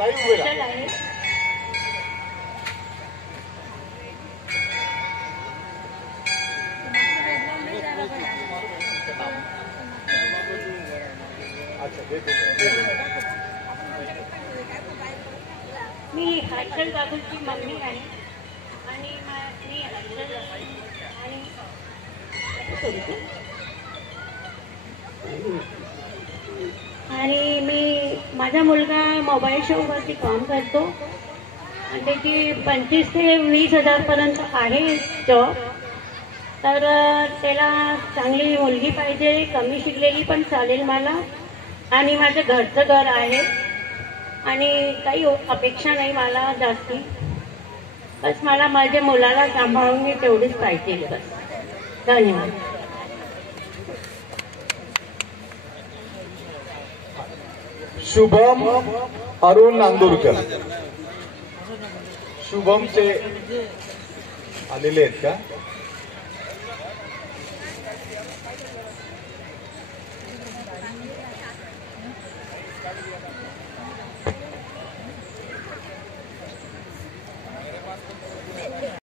हर्षल आहे. मी हर्षल बाबूची मम्मी आहे आणि मी हर्षल आणि मी माझा मुलगा मोबाईल शॉपवरती काम करतो आणि त्याची 25 ते 20,000 पर्यंत आहे जॉब. तर त्याला चांगली मुलगी पाहिजे, कमी शिकलेली पण चालेल मला, आणि माझं घरचं घर आहे आणि काही अपेक्षा नाही मला जास्ती. बस मला माझ्या मुलाला सांभाळून मी तेवढीच पाहिजे बस. धन्यवाद. शुभम अरुण नांदुरकर. शुभमचे आलेले आहेत का?